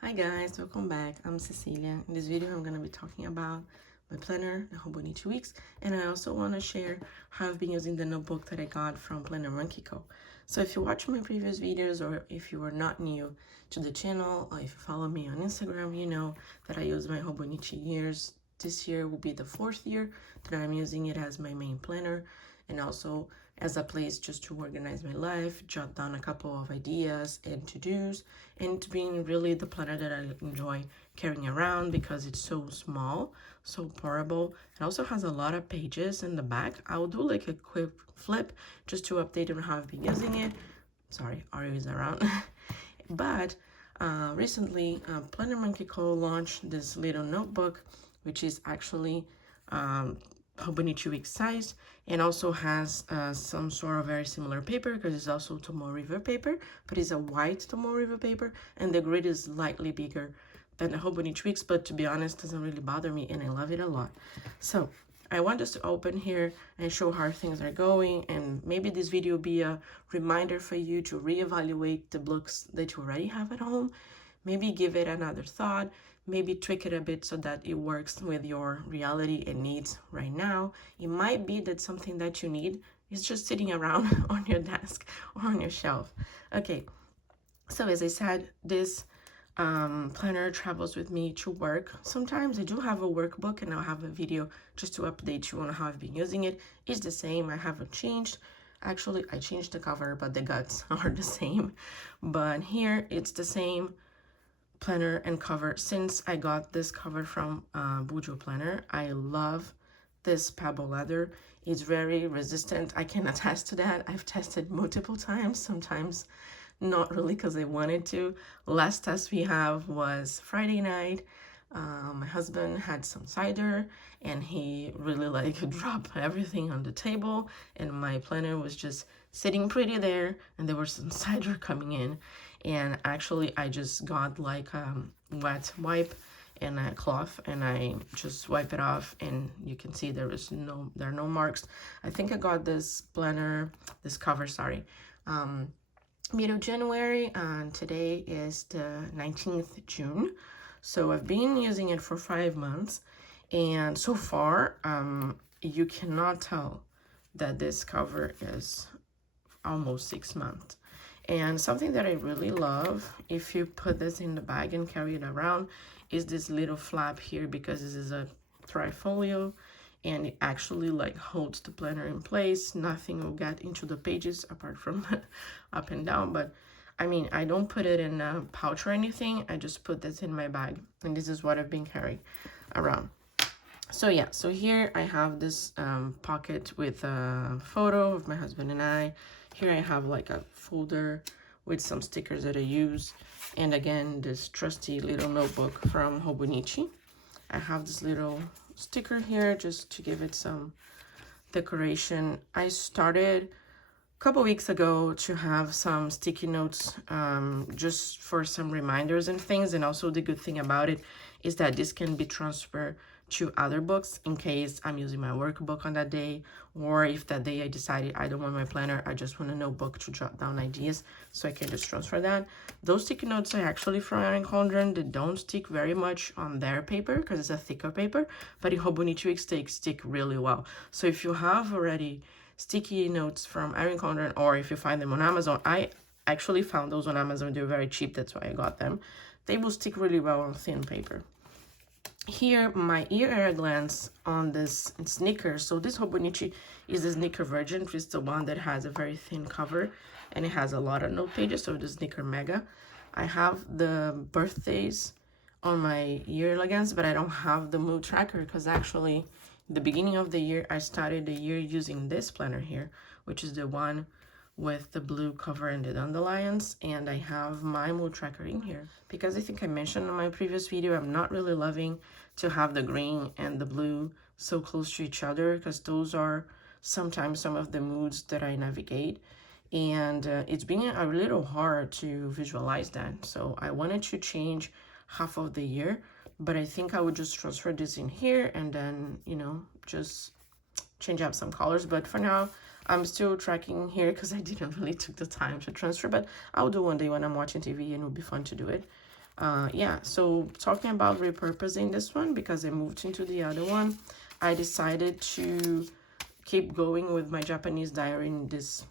Hi guys, welcome back. I'm Cecilia. In this video, I'm going to be talking about my planner, the Hobonichi Weeks, and I also want to share how I've been using the notebook that I got from Planner Monkey Co. So if you watch my previous videos, or if you are not new to the channel, or if you follow me on Instagram, you know that I use my Hobonichi years. This year will be the 4th year that I'm using it as my main planner, and also as a place just to organize my life, jot down a couple of ideas and to-dos, and being really the planner that I enjoy carrying around because it's so small, so portable. It also has a lot of pages in the back. I'll do like a quick flip just to update on how I've been using it. Sorry, Ario is around. But recently, Planner Monkey Co. launched this little notebook, which is actually Hobonichi Week size, and also has some sort of very similar paper because it's also Tomoe River paper, but it's a white Tomoe River paper, and the grid is slightly bigger than the Hobonichi Weeks, but to be honest, doesn't really bother me, and I love it a lot. So I want us to open here and show how things are going, and maybe this video will be a reminder for you to reevaluate the books that you already have at home, maybe give it another thought, maybe tweak it a bit so that it works with your reality and needs right now. It might be that something that you need is just sitting around on your desk or on your shelf. Okay, so as I said, this planner travels with me to work. Sometimes I do have a workbook and I'll have a video just to update you on how I've been using it. It's the same, I haven't changed. Actually, I changed the cover, but the guts are the same. But here, it's the same planner and cover. Since I got this cover from Bujo Planner, I love this pebble leather. It's very resistant. I can attest to that. I've tested multiple times, sometimes not really because I wanted to. Last test we have was Friday night. My husband had some cider and he really dropped everything on the table, and my planner was just sitting pretty there, and there was some cider coming in, and actually I just got like wet wipe and a cloth, and I just wipe it off, and you can see there are no marks. I think I got this cover, sorry, mid of January, and today is the 19th June. So I've been using it for 5 months, and so far you cannot tell that this cover is almost 6 months. And something that I really love, if you put this in the bag and carry it around, is this little flap here, because this is a trifolio and it actually like holds the planner in place. Nothing will get into the pages apart from up and down. But I mean, I don't put it in a pouch or anything. I just put this in my bag, and this is what I've been carrying around. So yeah, so here I have this pocket with a photo of my husband and I. Here I have like a folder with some stickers that I use. And again, this trusty little notebook from Hobonichi. I have this little sticker here just to give it some decoration. I started a couple weeks ago to have some sticky notes just for some reminders and things. And also the good thing about it is that this can be transferred to other books in case I'm using my workbook on that day, or if that day I decided I don't want my planner, I just want a notebook to jot down ideas, so I can just transfer that. Those sticky notes are actually from Erin Condren. They don't stick very much on their paper because it's a thicker paper, but in Hobonichi Weeks they stick really well. So if you have already sticky notes from Erin Condren, or if you find them on Amazon, I actually found those on Amazon. They're very cheap, that's why I got them. They will stick really well on thin paper. Here, my ear air glands on this sneaker. So this Hobonichi is the sneaker version, which is the one that has a very thin cover, and it has a lot of note pages, so the sneaker mega. I have the birthdays on my ear elegance, but I don't have the mood tracker because actually the beginning of the year I started the year using this planner here, which is the one with the blue cover and the dandelions, and I have my mood tracker in here because I think I mentioned in my previous video I'm not really loving to have the green and the blue so close to each other, because those are sometimes some of the moods that I navigate, and it's been a little hard to visualize that. So I wanted to change half of the year, but I think I would just transfer this in here and then, you know, just change up some colors. But for now, I'm still tracking here because I didn't really took the time to transfer, but I'll do one day when I'm watching TV and it'll be fun to do it. Yeah, so talking about repurposing this one, because I moved into the other one, I decided to keep going with my Japanese diary in this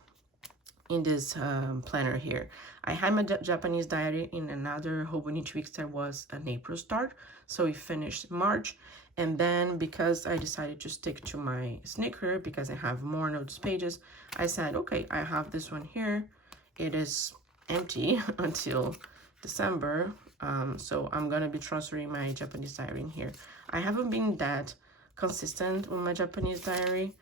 planner here. I had my Japanese diary in another Hobonichi weeks that was an April start, so we finished March. And then because I decided to stick to my sneaker because I have more notes pages, I said, okay, I have this one here. It is empty until December, so I'm gonna be transferring my Japanese diary in here. I haven't been that consistent with my Japanese diary.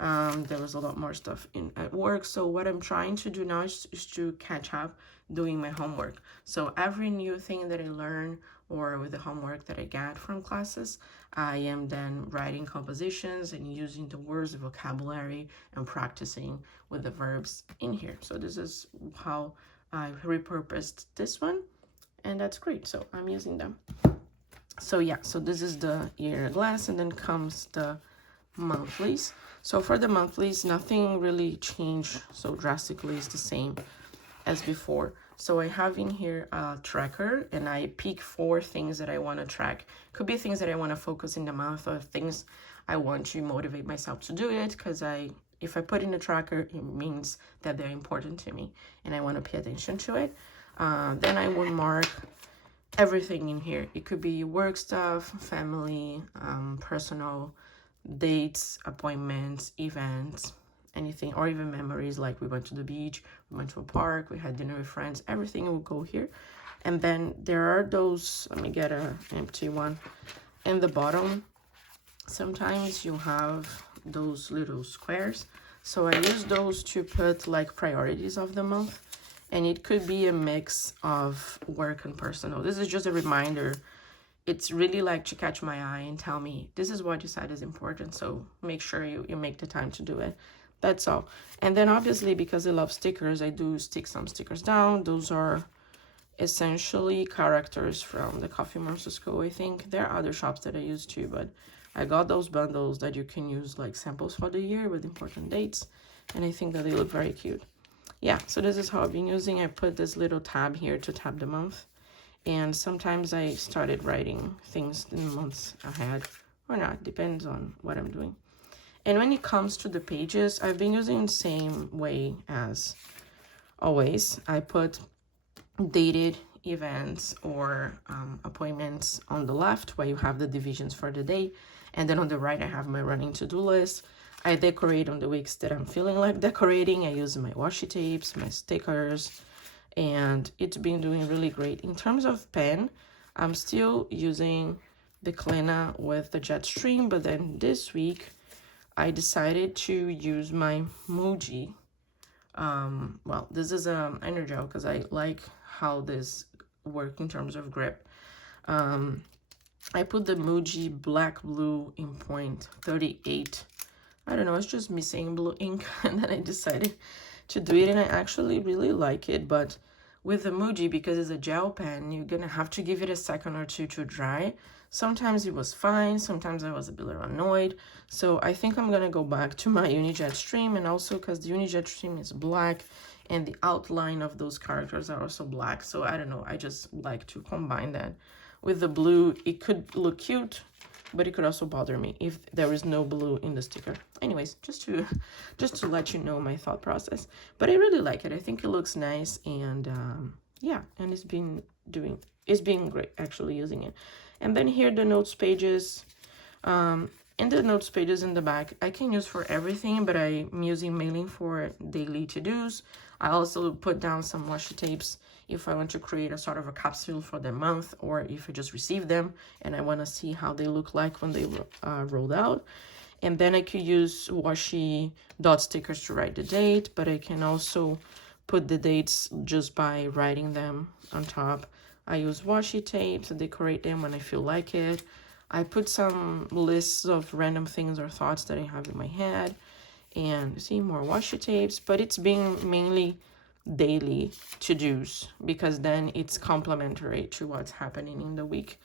There was a lot more stuff at work, so what I'm trying to do now is to catch up doing my homework. So every new thing that I learn or with the homework that I get from classes, I am then writing compositions and using the words, the vocabulary, and practicing with the verbs in here. So this is how I repurposed this one, and that's great. So I'm using them. So yeah, so this is the year glass, and then comes the monthlies. So for the monthlies, nothing really changed so drastically. It's the same as before. So I have in here a tracker, and I pick 4 things that I want to track. Could be things that I want to focus in the month, or things I want to motivate myself to do it, because if I put in a tracker, it means that they're important to me and I want to pay attention to it. Then I will mark everything in here. It could be work stuff, family, personal, dates, appointments, events, anything, or even memories, like we went to the beach, we went to a park, we had dinner with friends. Everything will go here. And then there are those, let me get an empty one in the bottom. Sometimes you have those little squares, so I use those to put like priorities of the month, and it could be a mix of work and personal. This is just a reminder. It's really like to catch my eye and tell me, this is what you said is important, so make sure you make the time to do it. That's all. And then obviously, because I love stickers, I do stick some stickers down. Those are essentially characters from the Coffee Monster School. I think there are other shops that I use too, but I got those bundles that you can use like samples for the year with important dates, and I think that they look very cute. Yeah, so this is how I've been using. I put this little tab here to tab the month, and sometimes I started writing things in months ahead or not, depends on what I'm doing. And when it comes to the pages, I've been using the same way as always. I put dated events or appointments on the left, where you have the divisions for the day, and then on the right I have my running to-do list. I decorate on the weeks that I'm feeling like decorating. I use my washi tapes, my stickers, and it's been doing really great. In terms of pen, I'm still using the Klena with the Jetstream, but then this week I decided to use my Muji. Well, this is an Energel because I like how this works in terms of grip. I put the Muji Black Blue in point 38. I don't know, it's just missing blue ink, and then I decided to do it, and I actually really like it. But with the Muji, because it's a gel pen, you're gonna have to give it a second or two to dry. Sometimes it was fine, sometimes I was a bit annoyed. So I think I'm gonna go back to my Unijet Stream, and also because the Unijet Stream is black and the outline of those characters are also black. So I don't know, I just like to combine that with the blue. It could look cute, but it could also bother me if there is no blue in the sticker. Anyways, just to let you know my thought process. But I really like it. I think it looks nice, and yeah, and it's been great actually using it. And then here the notes pages. In the notes pages in the back, I can use for everything, but I'm using mailing for daily to-dos. I also put down some washi tapes if I want to create a sort of a capsule for the month, or if I just receive them and I want to see how they look like when they rolled out. And then I could use washi dot stickers to write the date, but I can also put the dates just by writing them on top. I use washi tape to decorate them when I feel like it. I put some lists of random things or thoughts that I have in my head, and see more washi tapes, but it's been mainly daily to-dos because then it's complementary to what's happening in the week,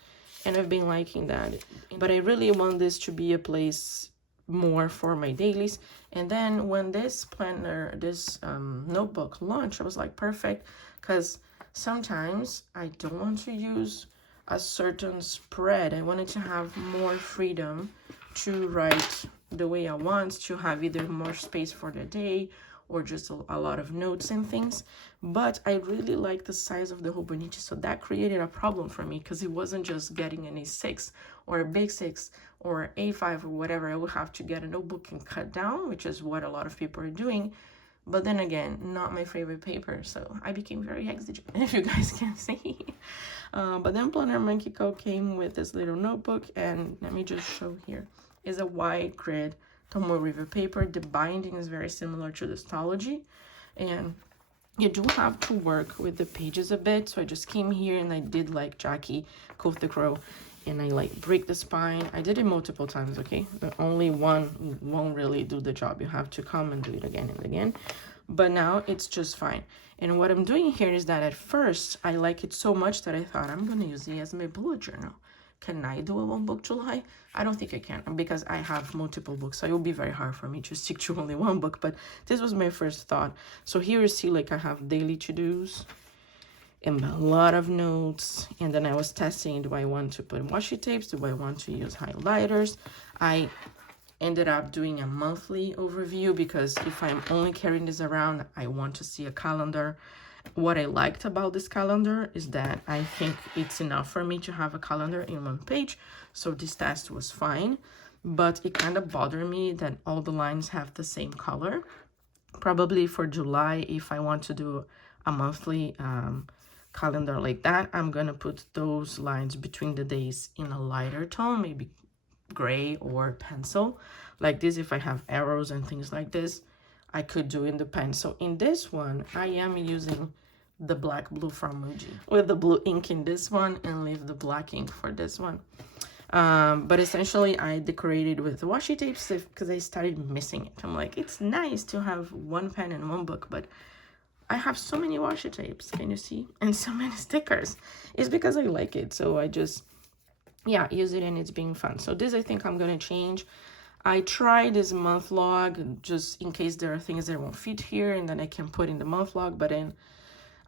and I've been liking that. But I really want this to be a place more for my dailies. And then when this planner, this notebook launched, I was like, perfect, because sometimes I don't want to use a certain spread. I wanted to have more freedom to write the way I want, to have either more space for the day or just a lot of notes and things. But I really like the size of the Hobonichi, so that created a problem for me because it wasn't just getting an A6 or a big 6 or A5 or whatever. I would have to get a notebook and cut down, which is what a lot of people are doing. But then again, not my favorite paper, so I became very exigent, if you guys can see. But then Planner Monkey Co. came with this little notebook, and let me just show here. It's a wide grid Tomoe River paper. The binding is very similar to the Stology, and you do have to work with the pages a bit. So I just came here and I did like Jackie Cove the Crow, and I like break the spine. I did it multiple times, okay? But only one won't really do the job. You have to come and do it again and again. But now it's just fine. And what I'm doing here is that at first I like it so much that I thought I'm gonna use it as my bullet journal. Can I do a one book July? I don't think I can, because I have multiple books, so it will be very hard for me to stick to only one book. But this was my first thought. So here you see like I have daily to-dos and a lot of notes, and then I was testing, do I want to put washi tapes, do I want to use highlighters? I ended up doing a monthly overview because if I'm only carrying this around, I want to see a calendar. What I liked about this calendar is that I think it's enough for me to have a calendar in one page, so this test was fine. But it kind of bothered me that all the lines have the same color. Probably for July, if I want to do a monthly calendar like that, I'm gonna put those lines between the days in a lighter tone, maybe gray or pencil like this. If I have arrows and things like this, I could do in the pen. So in this one, I am using the black blue from Muji with the blue ink in this one and leave the black ink for this one. But essentially I decorated with washi tapes because I started missing it. I'm like, it's nice to have one pen and one book, but I have so many washi tapes, can you see? And so many stickers. It's because I like it. So I just, yeah, use it and it's being fun. So this I think I'm gonna change. I tried this month log just in case there are things that won't fit here and then I can put in the month log, but then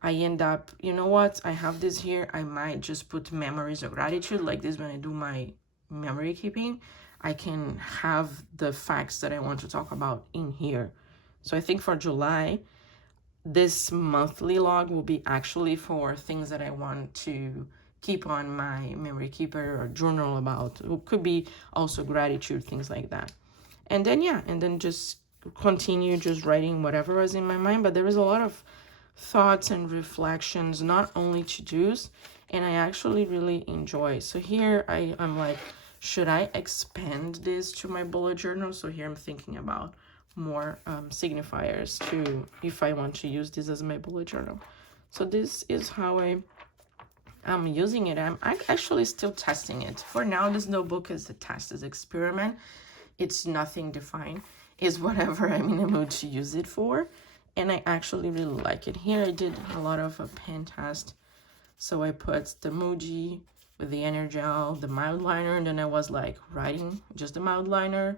I end up, you know what, I have this here, I might just put memories of gratitude like this. When I do my memory keeping, I can have the facts that I want to talk about in here. So I think for July, this monthly log will be actually for things that I want to keep on my memory keeper or journal about. It could be also gratitude, things like that. And then, yeah, and then just continue just writing whatever was in my mind. But there was a lot of thoughts and reflections, not only to-dos, and I actually really enjoy. So here I'm like, should I expand this to my bullet journal? So here I'm thinking about more signifiers to if I want to use this as my bullet journal. So this is how I'm using it. I'm actually still testing it. For now, this notebook is a test, is experiment. It's nothing defined. It's whatever I'm in the mood to use it for. And I actually really like it. Here I did a lot of a pen test. So I put the Muji with the Energel, the mild liner, and then I was like writing just the mild liner.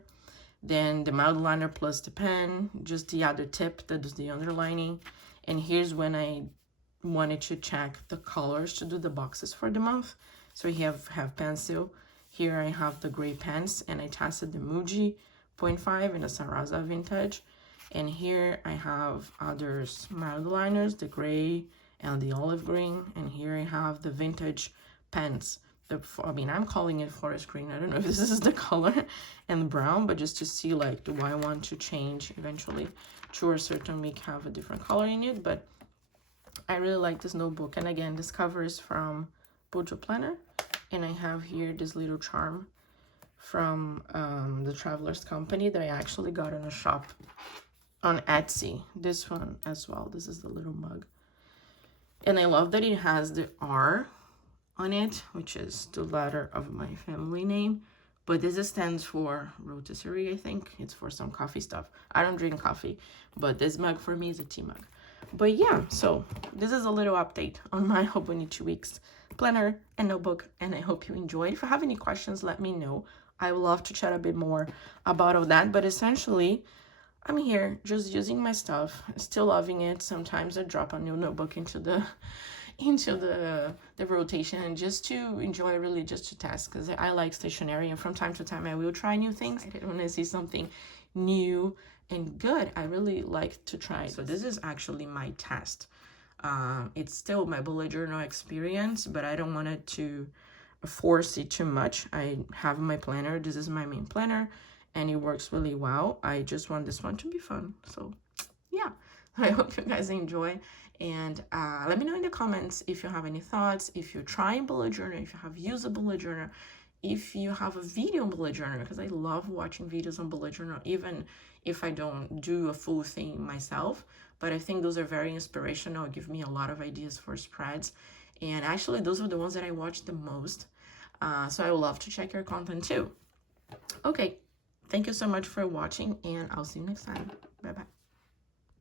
Then the mild liner plus the pen, just the other tip that is the underlining. And here's when I wanted to check the colors to do the boxes for the month. So here I have pencil. Here I have the gray pens, and I tested the Muji 0.5 and the Sarasa Vintage. And here I have other mild liners, the gray and the olive green. And here I have the vintage pens. I'm calling it forest green. I don't know if this is the color, and brown, but just to see like, do I want to change eventually to a certain week have a different color in it. But I really like this notebook. And again, this cover is from Bojo Planner, and I have here this little charm from the Traveler's Company that I actually got in a shop on Etsy. This one as well. This is the little mug, and I love that it has the R on it, which is the letter of my family name, but this stands for rotisserie. I think it's for some coffee stuff. I don't drink coffee, but this mug for me is a tea mug. But yeah, so this is a little update on my Hobonichi weeks planner and notebook, and I hope you enjoyed. If you have any questions, let me know. I would love to chat a bit more about all that, but essentially I'm here just using my stuff, still loving it. Sometimes I drop a new notebook into into the rotation, just to enjoy, really just to test, because I like stationery, and from time to time I will try new things. When I see something new and good, I really like to try. So this is actually my test. It's still my bullet journal experience, but I don't want it to force it too much. I have my planner. This is my main planner, and it works really well. I just want this one to be fun. So yeah, I hope you guys enjoy. And let me know in the comments if you have any thoughts, if you're trying bullet journal, if you have used a bullet journal, if you have a video on bullet journal, because I love watching videos on bullet journal, even if I don't do a full thing myself. But I think those are very inspirational, give me a lot of ideas for spreads. And actually, those are the ones that I watch the most. So I would love to check your content too. Okay, thank you so much for watching, and I'll see you next time. Bye-bye.